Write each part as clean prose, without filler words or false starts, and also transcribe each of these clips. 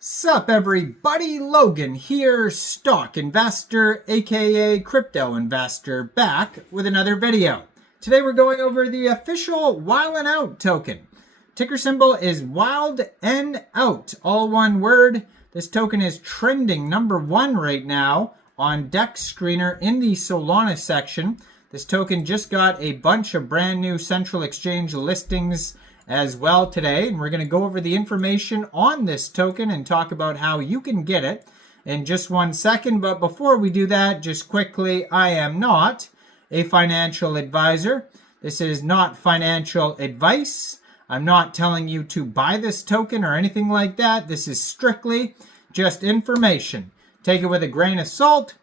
Sup everybody, Logan here, stock investor, aka crypto investor, back with another video. Today we're going over the official Wildnout token. Ticker symbol is WILDNOUT, all one word. This token is trending #1 right now on DEX Screener in the Solana section. This token just got a bunch of brand new central exchange listings as well today, and we're going to go over the information on this token and talk about how you can get it in just 1 second. But before we do that, just quickly, I am not a financial advisor. This is not financial advice. I'm not telling you to buy this token or anything like that. This is strictly just information. Take it with a grain of salt.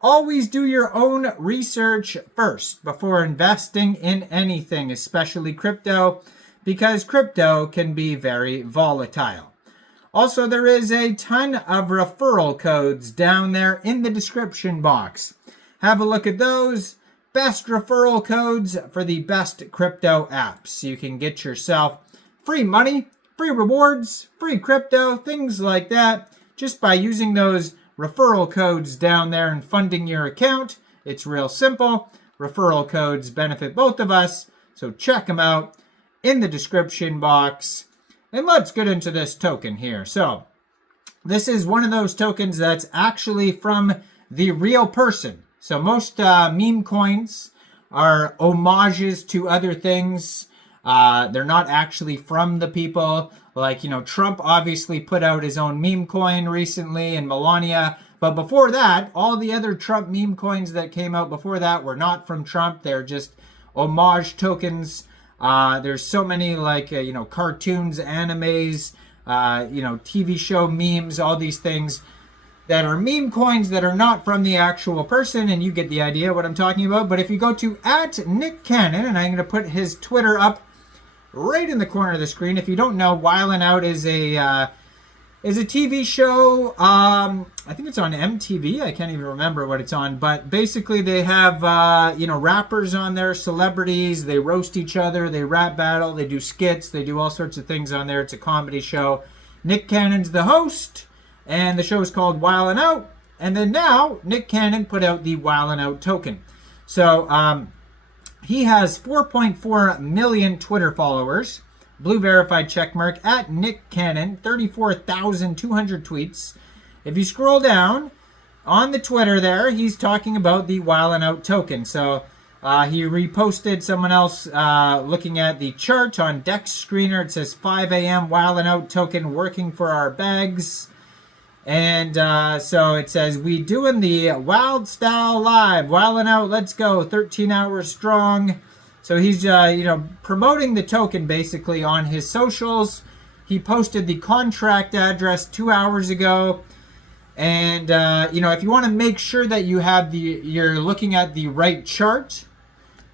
Always do your own research first before investing in anything, especially crypto, because crypto can be very volatile. Also, there is a ton of referral codes down there in the description box. Have a look at those. Best referral codes for the best crypto apps. You can get yourself free money, free rewards, free crypto, things like that, just by using those referral codes down there and funding your account. It's real simple. Referral codes benefit both of us, so check them out in the description box. And let's get into this token here. So this is one of those tokens that's actually from the real person. So most meme coins are homages to other things. They're not actually from the people. Like, Trump obviously put out his own meme coin recently, and Melania. But before that, all the other Trump meme coins that came out before that were not from Trump. They're just homage tokens. There's so many, like, cartoons, animes, TV show memes, all these things that are meme coins that are not from the actual person, and you get the idea what I'm talking about. But if you go to @NickCannon, and I'm going to put his Twitter up right in the corner of the screen. If you don't know, Wildnout is a TV show. I think it's on MTV. I can't even remember what it's on. But basically, they have rappers on there, celebrities. They roast each other. They rap battle. They do skits. They do all sorts of things on there. It's a comedy show. Nick Cannon's the host, and the show is called Wildnout. And then now, Nick Cannon put out the Wildnout token. So he has 4.4 million Twitter followers. Blue verified checkmark @NickCannon, 34,200 tweets. If you scroll down on the Twitter there, he's talking about the Wildnout token. So he reposted someone else looking at the chart on DEX Screener. It says 5 a.m. Wildnout token working for our bags. And so it says, we doing the wild style live. Wildnout, let's go. 13 hours strong. So he's, promoting the token basically on his socials. He posted the contract address 2 hours ago. And, if you want to make sure that you're looking at the right chart,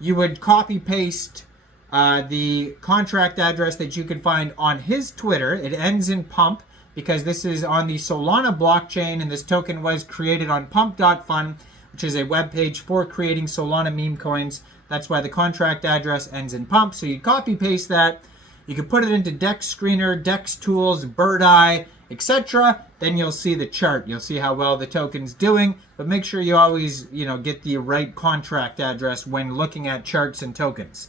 you would copy paste the contract address that you can find on his Twitter. It ends in pump because this is on the Solana blockchain, and this token was created on pump.fun, which is a web page for creating Solana meme coins. That's why the contract address ends in pump. So you copy paste that. You can put it into DEX Screener, DEX Tools, Bird Eye, etc. Then you'll see the chart. You'll see how well the token's doing. But make sure you always, get the right contract address when looking at charts and tokens.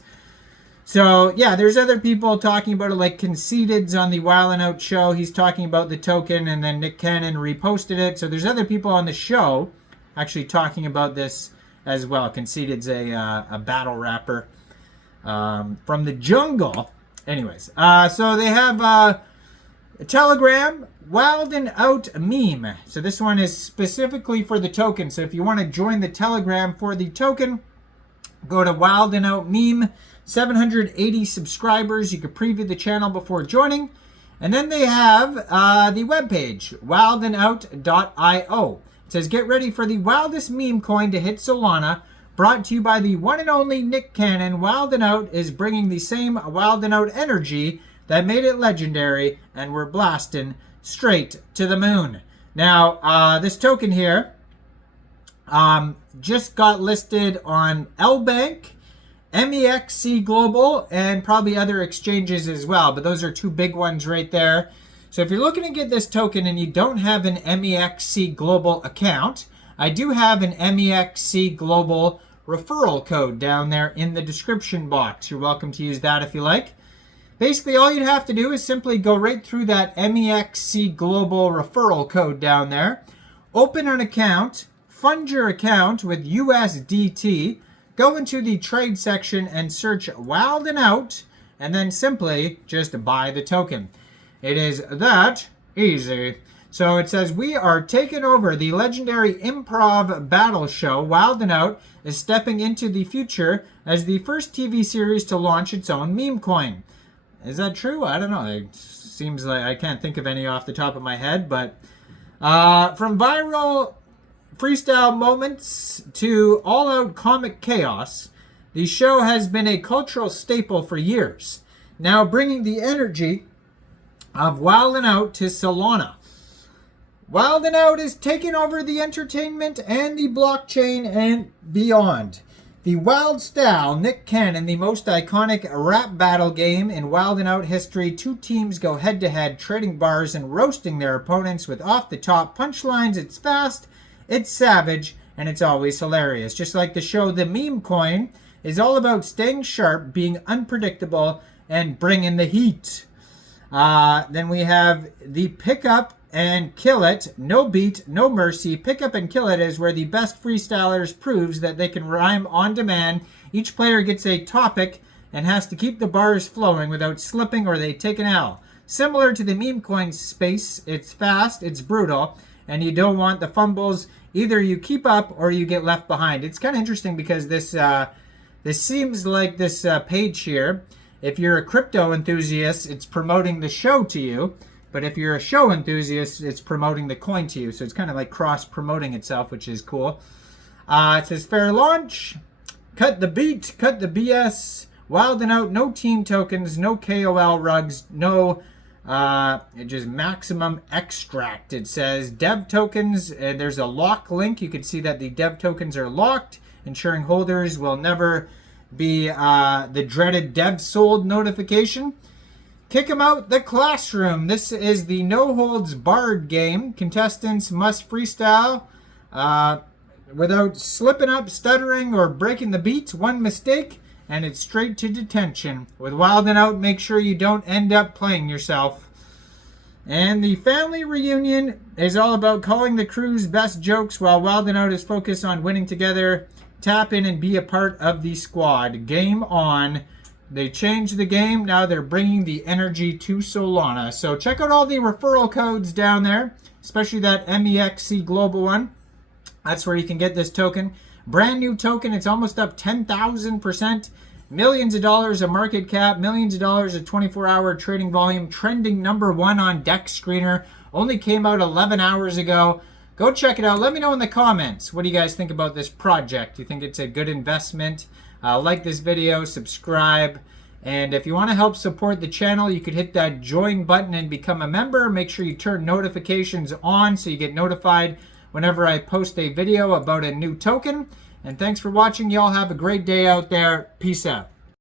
So yeah, there's other people talking about it, like Conceited's on the Wildnout show. He's talking about the token, and then Nick Cannon reposted it. So there's other people on the show actually talking about this as well. Conceited's a battle rapper from the jungle. Anyways, so they have a Telegram, Wildnout meme. So this one is specifically for the token. So if you want to join the Telegram for the token, go to Wildnout meme. 780 subscribers. You can preview the channel before joining. And then they have the webpage, wildnout.io. It says, get ready for the wildest meme coin to hit Solana. Brought to you by the one and only Nick Cannon. Wildnout is bringing the same Wildnout energy that made it legendary, and we're blasting straight to the moon. Now, this token here just got listed on Lbank, Mexc Global, and probably other exchanges as well. But those are two big ones right there. So if you're looking to get this token and you don't have an Mexc Global account, I do have an Mexc Global referral code down there in the description box. You're welcome to use that if you like. Basically, all you'd have to do is simply go right through that Mexc Global referral code down there, open an account, fund your account with USDT, go into the trade section and search Wildnout, and then simply just buy the token. It is that easy. So it says, we are taking over the legendary improv battle show. Wildnout is stepping into the future as the first TV series to launch its own meme coin. Is that true? I don't know. It seems like I can't think of any off the top of my head, but from viral freestyle moments to all-out comic chaos, the show has been a cultural staple for years, now bringing the energy of Wildnout to Solana. Wildnout is taking over the entertainment and the blockchain and beyond. The wild style, Nick Cannon, the most iconic rap battle game in Wildnout history. Two teams go head-to-head, trading bars and roasting their opponents with off-the-top punchlines. It's fast, it's savage, and it's always hilarious. Just like the show, the meme coin is all about staying sharp, being unpredictable, and bringing the heat. Then we have the pick up and kill it. No beat, no mercy. Pick up and kill it is where the best freestylers proves that they can rhyme on demand. Each player gets a topic and has to keep the bars flowing without slipping or they take an L. Similar to the meme coin space, it's fast, it's brutal, and you don't want the fumbles. Either you keep up or you get left behind. It's kind of interesting because this seems like this page here, if you're a crypto enthusiast, it's promoting the show to you. But if you're a show enthusiast, it's promoting the coin to you. So it's kind of like cross-promoting itself, which is cool. It says, fair launch. Cut the beat. Cut the BS. Wildnout. No team tokens. No KOL rugs. No just maximum extract. It says dev tokens. There's a lock link. You can see that the dev tokens are locked, ensuring holders will never be the dreaded dev sold notification. Kick 'em out the classroom. This is the no holds barred game. Contestants must freestyle without slipping up, stuttering, or breaking the beat. One mistake and it's straight to detention. With Wildnout, make sure you don't end up playing yourself. And the family reunion is all about calling the crew's best jokes while Wildnout is focused on winning together. Tap in and be a part of the squad. Game on. They changed the game. Now they're bringing the energy to Solana. So check out all the referral codes down there, especially that Mexc Global one. That's where you can get this token. Brand new token. It's almost up 10,000%. Millions of dollars of market cap. Millions of dollars of 24-hour trading volume. Trending #1 on Dex Screener. Only came out 11 hours ago. Go check it out. Let me know in the comments. What do you guys think about this project? Do you think it's a good investment? Like this video, subscribe, and if you want to help support the channel, you could hit that join button and become a member. Make sure you turn notifications on so you get notified whenever I post a video about a new token. And thanks for watching. Y'all have a great day out there. Peace out.